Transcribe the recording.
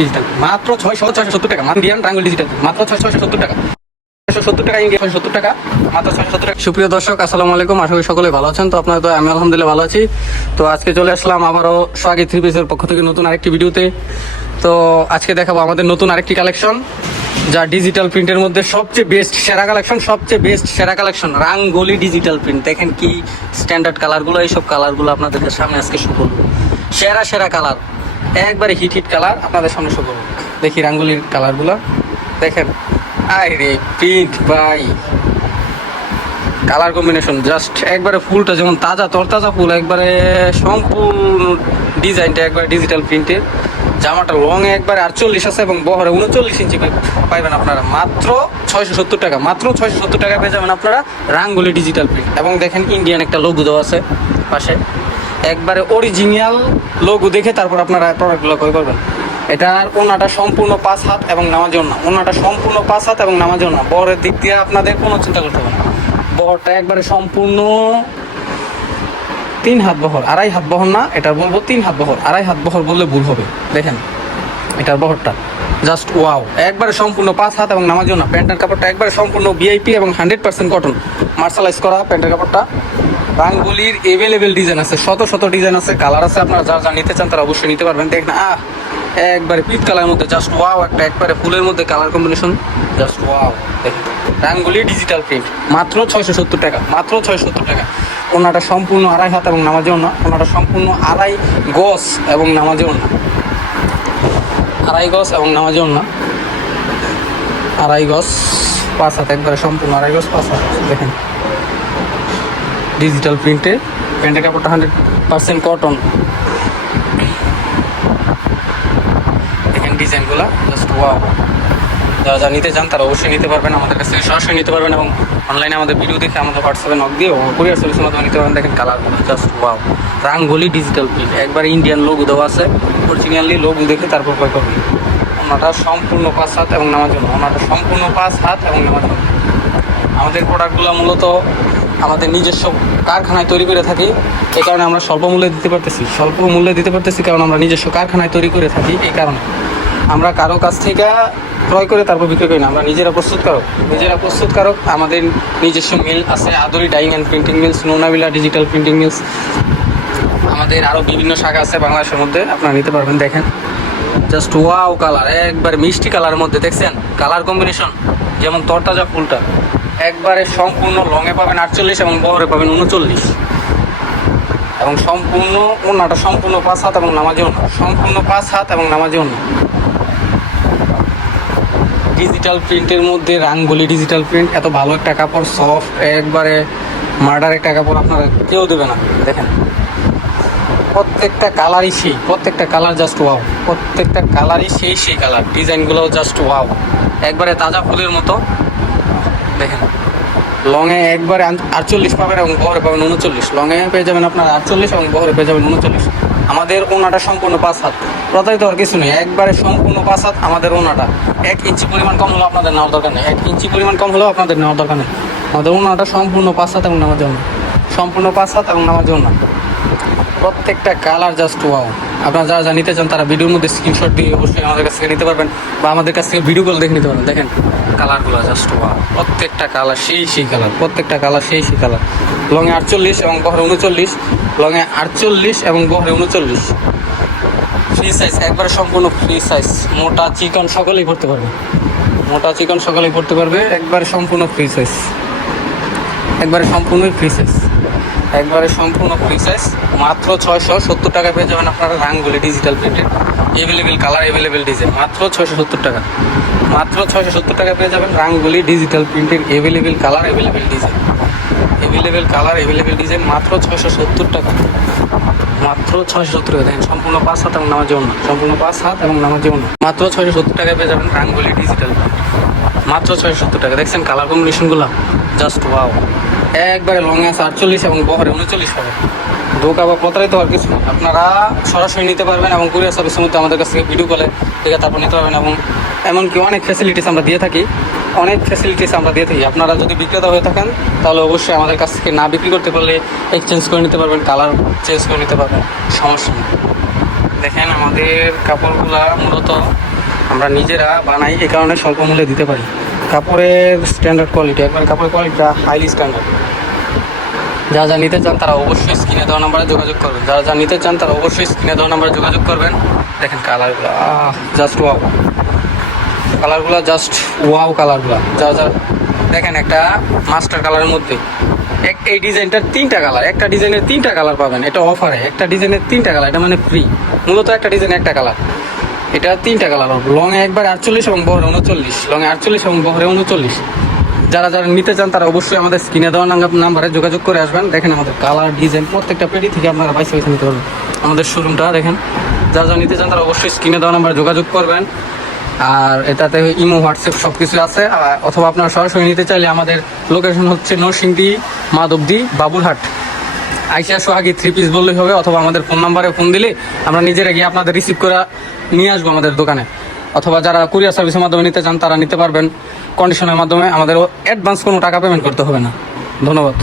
Digital মাত্র 670 টাকা। Indian রাঙ্গুলি ডিজিটাল মাত্র 670 টাকা। 670 টাকা ইন্ডিয়া 670 টাকা মাত্র 670 টাকা। সুপ্রিয় দর্শক, আসসালামু আলাইকুম। আশা করি সকলে ভালো আছেন। তো আপনারা তো আমি আলহামদুলিল্লাহ ভালো আছি। তো আজকে চলে আসলাম আবারও সোহাগী থ্রি পিসের পক্ষ থেকে নতুন আরেকটি ভিডিওতে। তো আজকে দেখাবো আমাদের নতুন আরেকটি কালেকশন, যা ডিজিটাল প্রিন্টের মধ্যে সবচেয়ে বেস্ট সেরা কালেকশন, সবচেয়ে বেস্ট সেরা কালেকশন রাঙ্গুলি ডিজিটাল প্রিন্ট। দেখেন কি স্ট্যান্ডার্ড কালারগুলো, এইসব কালারগুলো আপনাদের সামনে আজকে শো করবো। সেরা সেরা কালার, একবারে হিট হিট কালার আপনাদের সামনে শো করবো। দেখি রাঙ্গুলির কালারগুলো দেখেন। আই রে প্রিন্ট ভাই, কালার কম্বিনেশন জাস্ট একবারে, ফুলটা যেমন তাজা তরতাজা ফুল, একবারে সম্পূর্ণ ডিজাইনটা একবারে ডিজিটাল প্রিন্টের। জামাটা লং একবারে 48 আছে এবং বহরে 39 ইঞ্চি পাইবেন আপনারা মাত্র 670 টাকা। মাত্র 670 টাকা পেয়ে যাবেন আপনারা রাঙ্গুলি ডিজিটাল প্রিন্ট। এবং দেখেন ইন্ডিয়ান একটা লোগো দেওয়া আছে পাশে, একবারে অরিজিনাল লোগো দেখে তারপর আপনারা প্রোডাক্টগুলো ক্রয় করবেন। এটার ওনাটা সম্পূর্ণ 5 হাত এবং নামাজ ওনা, ওনাটা সম্পূর্ণ 5 হাত এবং নামাজ ওনা। বহরের দিক দিয়ে আপনাদের কোনো চিন্তা করতে হবে না। বহরটা একবারে সম্পূর্ণ 3 হাত বহর, 2.5 হাত বহর না, এটা বলবো 3 হাত বহর। 2.5 হাত বহর বললে ভুল হবে। দেখেন এটার বহরটা জাস্ট ওয়াও, একবারে সম্পূর্ণ 5 হাত এবং নামাজ ওনা। প্যান্টের কাপড়টা একবারে সম্পূর্ণ ভিআইপি এবং 100% কটন মার্শালাইজ করা প্যান্টের কাপড়টা। রাঙ্গুলির এভেলেবেল ডিজাইন আছে, শত শত ডিজাইন আছে, কালার আছে। আপনারা যা যা নিতে চান তারা অবশ্যই নিতে পারবেন। দেখেন একবারে পিট কালারের মধ্যে জাস্ট ওয়াও, একটা একবারে ফুলের মধ্যে কালার কম্বিনেশন জাস্ট ওয়াও। দেখেন রাঙ্গুলি ডিজিটাল প্রিন্ট মাত্র 670 টাকা, মাত্র 670 টাকা। ওনাটা সম্পূর্ণ 2.5 হাত এবং নামাজে ওনা, ওনাটা সম্পূর্ণ 2.5 গজ এবং নামাজে ওনা, 2.5 গজ এবং নামাজে ওনা, 2.5 গজ 5 হাত, একবারে সম্পূর্ণ 2.5 গজ 5 হাত। দেখেন ডিজিটাল প্রিন্টের প্যান্টের কাপড়টা 100% কটন। দেখেন ডিজাইনগুলো জাস্ট ওয়াও। যারা যা নিতে চান তারা অবশ্যই নিতে পারবেন, আমাদের কাছ থেকে সরাসরি নিতে পারবেন এবং অনলাইনে আমাদের ভিডিও দেখে আমাদের হোয়াটসঅ্যাপে নক দিয়ে কুরিয়ার সার্ভিসের মাধ্যমে নিতে পারবেন। দেখেন কালারগুলো জাস্ট ওয়াও। রাঙ্গুলি ডিজিটাল প্রিন্ট, একবার ইন্ডিয়ান লোগো দেওয়া আছে, অরিজিনালি লোগো দেখে তারপর ক্রয় করবেন। ওনাটা সম্পূর্ণ 5 হাত এবং নামার জন্য, ওনাটা সম্পূর্ণ 5 হাত এবং নামার জন্য। আমাদের প্রোডাক্টগুলো মূলত আমাদের নিজস্ব কারখানায় তৈরি করে থাকি, এই কারণে আমরা স্বল্প মূল্যে দিতে পারতেছি, কারণ আমরা নিজস্ব কারখানায় তৈরি করে থাকি। এই কারণে আমরা কারো কাছ থেকে ক্রয় করে তারপর বিক্রি করি না, আমরা নিজেরা প্রস্তুতকারক। আমাদের নিজস্ব মিল আছে, Adori dyeing and printing mills, Nonabila digital printing mills. আমাদের আরও বিভিন্ন শাখা আছে বাংলাদেশের মধ্যে, আপনারা নিতে পারবেন। দেখেন জাস্ট ওয়াও কালার, একবার মিষ্টি কালারের মধ্যে দেখছেন কালার কম্বিনেশন, যেমন তরতাজা ফুলটা। একবারে সম্পূর্ণ লংয়ে পাবেন 48 এবং বহরে পাবেন 39 এবং সম্পূর্ণ ওনাটা সম্পূর্ণ 5 হাত এবং নামাজে ওনা, সম্পূর্ণ 5 হাত এবং নামাজে ওনা। ডিজিটাল প্রিন্টের মধ্যে রাঙ্গুলি ডিজিটাল প্রিন্ট, এত ভালো একটা কাপড়, সফট একবারে মার্ডার একটা কাপড় আপনারা কেউ দেবে না। দেখেন প্রত্যেকটা কালারই সেই, প্রত্যেকটা কালার জাস্ট ওয়াও, প্রত্যেকটা কালারই সেই কালার। ডিজাইনগুলো জাস্ট ওয়াও, একবারে তাজা ফুলের মতো। দেখেন লংয়ে একবারে 48 পাবেন এবং বহরে পাবেন 39। লংয়ে পেয়ে যাবেন আপনার 48 এবং বহরে পেয়ে যাবেন 39। আমাদের ওনাটা সম্পূর্ণ 5 হাত, প্রতারিত আর কিছু নেই, একবারে সম্পূর্ণ 5 হাত। আমাদের ওনাটা 1 ইঞ্চি পরিমাণ কম হলেও আপনাদের নেওয়ার দরকার নেই, 1 ইঞ্চি পরিমাণ কম হলেও আপনাদের নেওয়ার দরকার নেই। আমাদের ওনাটা সম্পূর্ণ 5 হাত এবং নামার জন্য, সম্পূর্ণ 5 হাত এবং নামার জন্য। প্রত্যেকটা কালার জাস্ট ওয়াও। আপনারা যারা যা নিতে চান তারা ভিডিওর মধ্যে স্ক্রিনশট দিয়ে অবশ্যই আমাদের কাছ থেকে নিতে পারবেন, বা আমাদের কাছ থেকে ভিডিও কল দেখে নিতে পারবেন। দেখেন কালারগুলো জাস্ট ওয়াও, প্রত্যেকটা কালার সেই কালার, প্রত্যেকটা কালার সেই কালার। লংয়ে 48 এবং বহরে 39, লংয়ে 48 এবং বহরে 39। ফ্রি সাইজ, একবারে সম্পূর্ণ ফ্রি সাইজ। মোটা চিকন সকলেই পড়তে পারবে, একবারে সম্পূর্ণ ফ্রি সাইজ, একবারে সম্পূর্ণই ফ্রি সাইজ, একবারে সম্পূর্ণ ফ্রি সাইজ। মাত্র 670 টাকা পেয়ে যাবেন আপনারা রাঙ্গুলি ডিজিটাল প্রিন্টের এভেলেবেল কালার, এভেলেবেল ডিজাইন। মাত্র 670 টাকা, মাত্র 670 টাকা পেয়ে যাবেন রাঙ্গুলি ডিজিটাল প্রিন্টের এভেলেবেল কালার, এভেলেবেল ডিজাইন, মাত্র 670 টাকা, মাত্র 670 টাকা। দেখেন সম্পূর্ণ 5 হাত এবং নামাজে ওনা, সম্পূর্ণ 5 হাত এবং নামাজে ওনা। মাত্র 670 টাকা পেয়ে যাবেন রাঙ্গুলি ডিজিটাল প্রিন্ট, মাত্র 670 টাকা। দেখছেন কালার কম্বিনেশনগুলো জাস্ট ওয়াও। একবারে লং আছে 48 এবং বহরে 39 হবে। ধোকা বা প্রতারিত হওয়ার কিছু নেই, আপনারা সরাসরি নিতে পারবেন এবং কুরিয়ার সার্ভিসের মধ্যে আমাদের কাছ থেকে ভিডিও কলে দেখে তারপর নিতে পারবেন। এবং এমনকি অনেক ফ্যাসিলিটিস আমরা দিয়ে থাকি, আপনারা যদি বিক্রেতা হয়ে থাকেন তাহলে অবশ্যই আমাদের কাছ থেকে না বিক্রি করতে পারলে এক্সচেঞ্জ করে নিতে পারবেন, কালার চেঞ্জ করে নিতে পারবেন, সমস্যা নেই। দেখেন আমাদের কাপড়গুলা মূলত আমরা নিজেরা বানাই, এই কারণে স্বল্প মূল্যে দিতে পারি। কাপড়ের স্ট্যান্ডার্ড কোয়ালিটি, একবার কাপড়ের কোয়ালিটিটা হাইলি স্ট্যান্ডার্ড। যারা যা নিতে চান তারা অবশ্যই স্ক্রিনে দেওয়া নাম্বারে যোগাযোগ করবেন। যারা যা নিতে চান তারা অবশ্যই স্ক্রিনে দেওয়া নাম্বারে যোগাযোগ করবেন। দেখেন কালারগুলো জাস্ট ওয়াও, কালারগুলো জাস্ট ওয়াও, কালারগুলো যারা যা দেখেন একটা মাস্টার কালারের মধ্যে এই ডিজাইনটার 3টা কালার, একটা ডিজাইনের 3টা কালার পাবেন। এটা অফারে একটা ডিজাইনের 3টা কালার, এটা মানে ফ্রি। মূলত একটা ডিজাইন একটা কালার, এটা 3টা কালার। লংয়ে একবার 48 এবং বহরে 39, লংয়ে 48 এবং বহরে 39। যারা যারা নিতে চান তারা অবশ্যই আমাদের স্ক্রিনে দেওয়া নাম্বারে যোগাযোগ করে আসবেন। দেখেন আমাদের কালার ডিজাইন প্রত্যেকটা পেটি থেকে আপনারা বাইসে বাইসে নিতে পারবেন। আমাদের শোরুমটা দেখেন, যারা যারা নিতে চান তারা অবশ্যই স্ক্রিনে দেওয়া নাম্বারে যোগাযোগ করবেন। আর এটাতে ইমো, হোয়াটসঅ্যাপ সব কিছু আছে। অথবা আপনারা সরাসরি নিতে চাইলে আমাদের লোকেশন হচ্ছে নরসিংদী মাধবদী বাবুরহাট। আইসা সোহাগী 3 পিস বললেই হবে, অথবা আমাদের ফোন নাম্বারে ফোন দিলে আমরা নিজেরা গিয়ে আপনাদের রিসিভ করে নিয়ে আসবো আমাদের দোকানে। অথবা যারা কুরিয়ার সার্ভিসের মাধ্যমে নিতে চান তারা নিতে পারবেন কন্ডিশনের মাধ্যমে। আমাদের অ্যাডভান্স কোনো টাকা পেমেন্ট করতে হবে না। ধন্যবাদ।